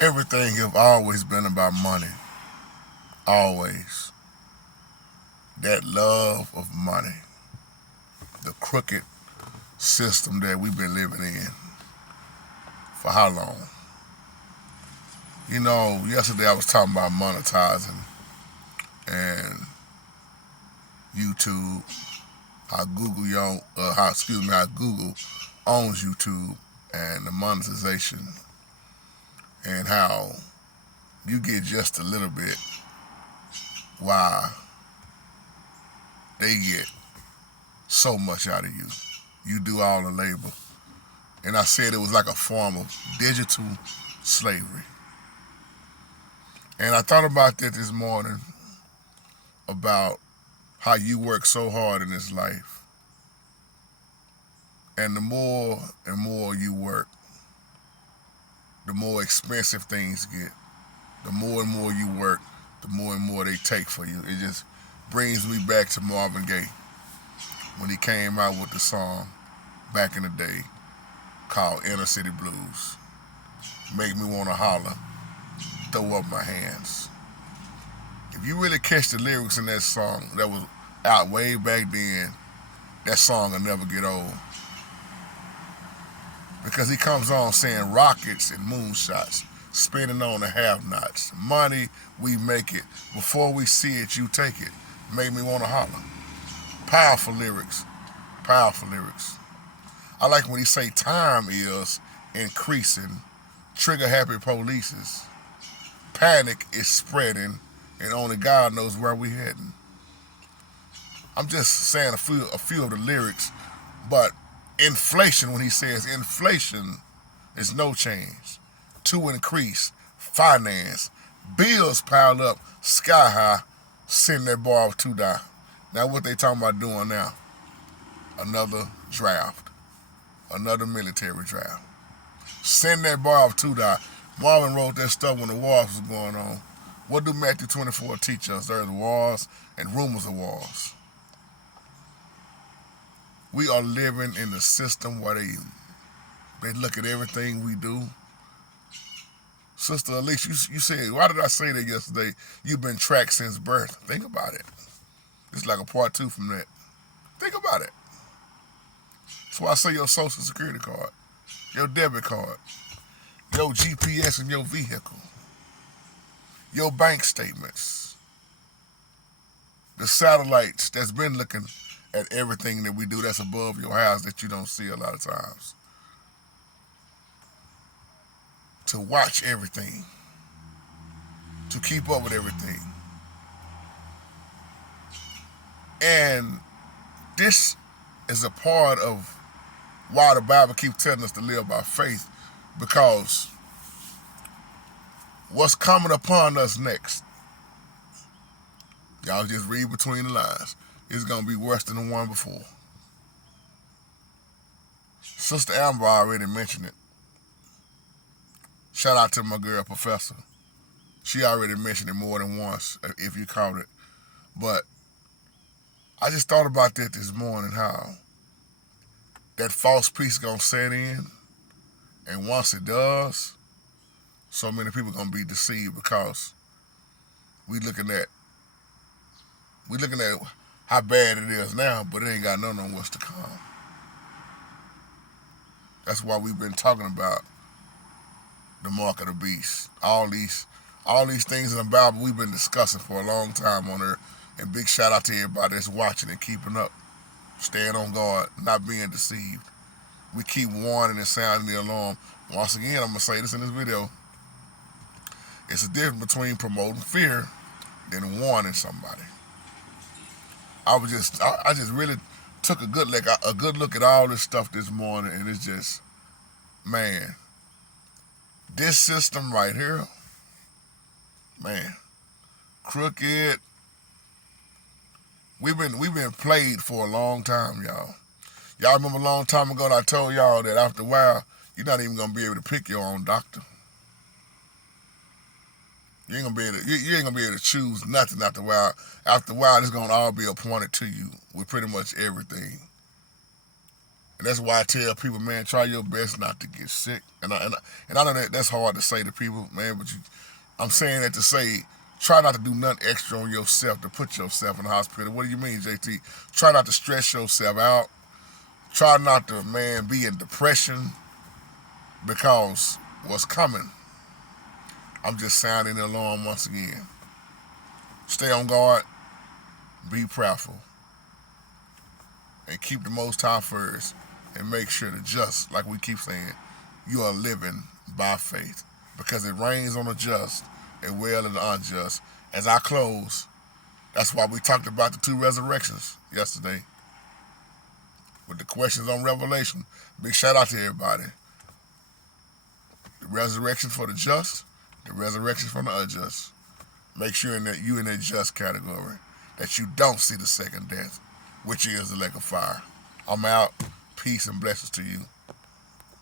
Everything have always been about money. Always. That love of money. The crooked system that we've been living in. For how long? You know, yesterday I was talking about monetizing and YouTube, how how Google owns YouTube and the monetization and how you get just a little bit while they get so much out of you. You do all the labor. And I said it was like a form of digital slavery. And I thought about that this morning about how you work so hard in this life. And the more and more you work, the more expensive things get. The more and more you work, the more and more they take for you. It just brings me back to Marvin Gaye when he came out with the song back in the day called Inner City Blues. Make me want to holler, throw up my hands. If you really catch the lyrics in that song that was out way back then, that song will never get old. Because he comes on saying rockets and moonshots, spinning on the have-nots. Money, we make it. Before we see it, you take it. Make me want to holler. Powerful lyrics. Powerful lyrics. I like when he say time is increasing. Trigger happy polices. Panic is spreading, and only God knows where we heading. I'm just saying a few of the lyrics, but inflation, when he says inflation is no change. To increase, finance, bills pile up, sky high, send that bar off to die. Now what they talking about doing now? Another draft, another military draft. Send that bar off to die. Marvin wrote that stuff when the wars was going on. What do Matthew 24 teach us? There's wars and rumors of wars. We are living in a system where they look at everything we do. Sister Elise, you said, why did I say that yesterday? You've been tracked since birth. Think about it. It's like a part two from that. Think about it. That's why I say your social security card, your debit card, your GPS in your vehicle, your bank statements, the satellites that's been looking at everything that we do that's above your house that you don't see a lot of times. To watch everything, to keep up with everything. And this is a part of why the Bible keeps telling us to live by faith, because what's coming upon us next, y'all just read between the lines, is going to be worse than the one before. Sister Amber already mentioned it. Shout out to my girl, Professor. She already mentioned it more than once, if you caught it. But I just thought about that this morning, how that false peace going to set in. And once it does, so many people going to be deceived because we looking at how bad it is now, but it ain't got nothing on what's to come. That's why we've been talking about the mark of the beast. All these things in the Bible we've been discussing for a long time on there. And big shout out to everybody that's watching and keeping up. Staying on guard, not being deceived. We keep warning and sounding the alarm. Once again, I'm going to say this in this video. It's a difference between promoting fear than warning somebody. I just really took a good look at all this stuff this morning, and it's just, man, this system right here, man, crooked. We've been played for a long time, y'all. Y'all remember a long time ago I told y'all that after a while, you're not even gonna be able to pick your own doctor. You ain't gonna be able to choose nothing after a while. After a while, it's gonna all be appointed to you with pretty much everything. And that's why I tell people, man, try your best not to get sick. And I know that's hard to say to people, man, but I'm saying that to say, try not to do nothing extra on yourself to put yourself in the hospital. What do you mean, JT? Try not to stress yourself out. Try not to, man, be in depression because what's coming. I'm just sounding the alarm once again. Stay on guard. Be prayerful. And keep the Most High first. And make sure to just, like we keep saying, you are living by faith. Because it rains on the just as well as the unjust. As I close, that's why we talked about the 2 resurrections yesterday. With the questions on Revelation. Big shout out to everybody. The resurrection for the just, the resurrection from the unjust. Make sure that you in that just category. That you don't see the second death, which is the lake of fire. I'm out. Peace and blessings to you.